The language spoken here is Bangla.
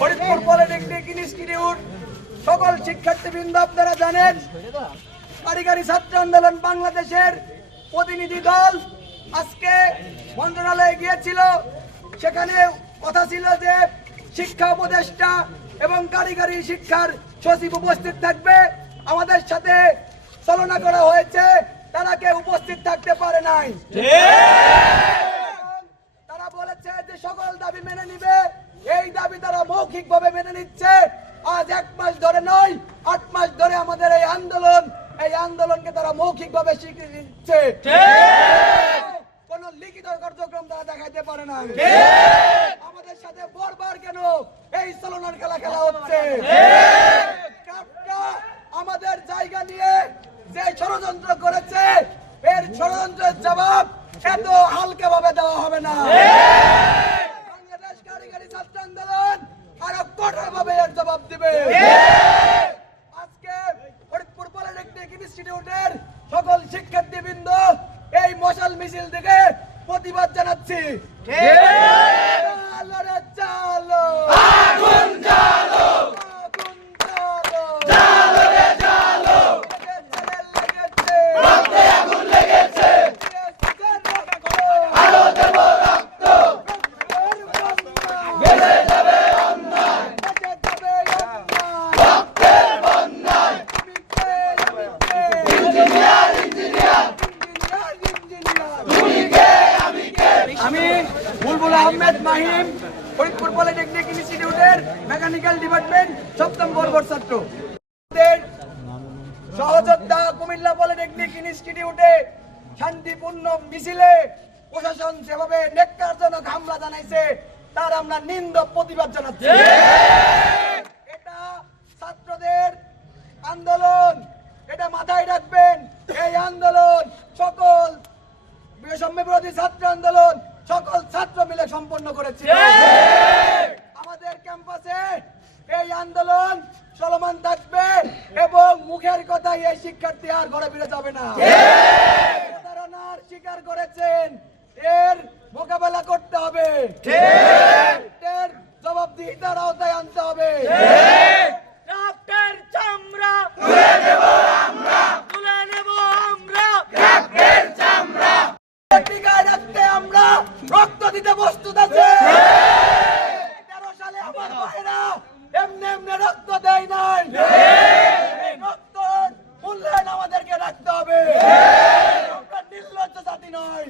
Faridpur polytechnic institute. সকল শিক্ষার্থীবৃন্দ আপনারা জানেন কারিগরি ছাত্র আন্দোলন বাংলাদেশের প্রতিনিধি দল আজকে মন্ত্রণালয়ে গিয়েছিল। সেখানে কথা ছিল যে শিক্ষা উপদেষ্টা এবং কারিগরি শিক্ষার সচিব উপস্থিত থাকবে। আমাদের সাথে চলনা করা হয়েছে তারা কে উপস্থিত থাকতে পারে নাই। তারা বলেছে যে সকল দাবি মেনে নিবে এই দাবি তারা মৌখিক ভাবে মেনে নিচ্ছে। আজ এক মাস ধরে নয় আট মাস ধরে আমাদের এই আন্দোলন এই আন্দোলনকে তারা মৌখিক ভাবে স্বীকৃতি দিচ্ছে। কোন লিখিত কার্যক্রম তারা দেখাইতে পারে না। আমাদের সাথে বরবার কেন এই চলনার খেলা খেলা হচ্ছে কাপটা আমাদের জায়গা নিয়ে যে ষড়যন্ত্র করেছে এর ষড়যন্ত্রের জবাব এত হালকা ভাবে দেওয়া হবে না বাংলাদেশ কারিগরি ছাত্র আন্দোলন আরও কঠোর ভাবে এর জবাব দিবে। আজকে ফরিদপুর পলিটেকনিক ইনস্টিটিউটের সকল শিক্ষার্থীবৃন্দ এই মশাল মিছিল থেকে প্রতিবাদ জানাচ্ছি। চালো আহমেদ মাহিম, ফরিদপুর পলিটেকনিক ইনস্টিটিউটের মেকানিক্যাল ডিপার্টমেন্ট সপ্তম বর্বর ছাত্র। সহযোদ্ধা কুমিল্লা পলিটেকনিক ইনস্টিটিউটে শান্তিপূর্ণ মিছিলে প্রশাসন যেভাবে নেককারজনক হামলা জানাইছে, তার আমরা নিন্দ প্রতিবাদ জানাচ্ছি। এটা ছাত্রদের আন্দোলন, এটা মাথায় রাখবেন, এই আন্দোলন সকল বৈষম্য বিরোধী ছাত্র আন্দোলন সকল ছাত্র মিলে সম্পন্ন করেছে। আমাদের ক্যাম্পাসে এই আন্দোলন চলমান থাকবে এবং মুখের কথাই এই শিক্ষার্থী আর ঘরে ফিরে যাবে না। প্রতারণার স্বীকার করেছেন এর মোকাবেলা করতে হবে। জবাবদিহিতার আওতায় আনতে হবে। দিতে প্রস্তুত আছে। তেরো সালে আমার ভাইরা এমনি এমনি রক্ত দেয় নাই। রক্ত মূল্যায়ন আমাদেরকে রাখতে হবে। আমরা নির্লজ্জ জাতি নয়।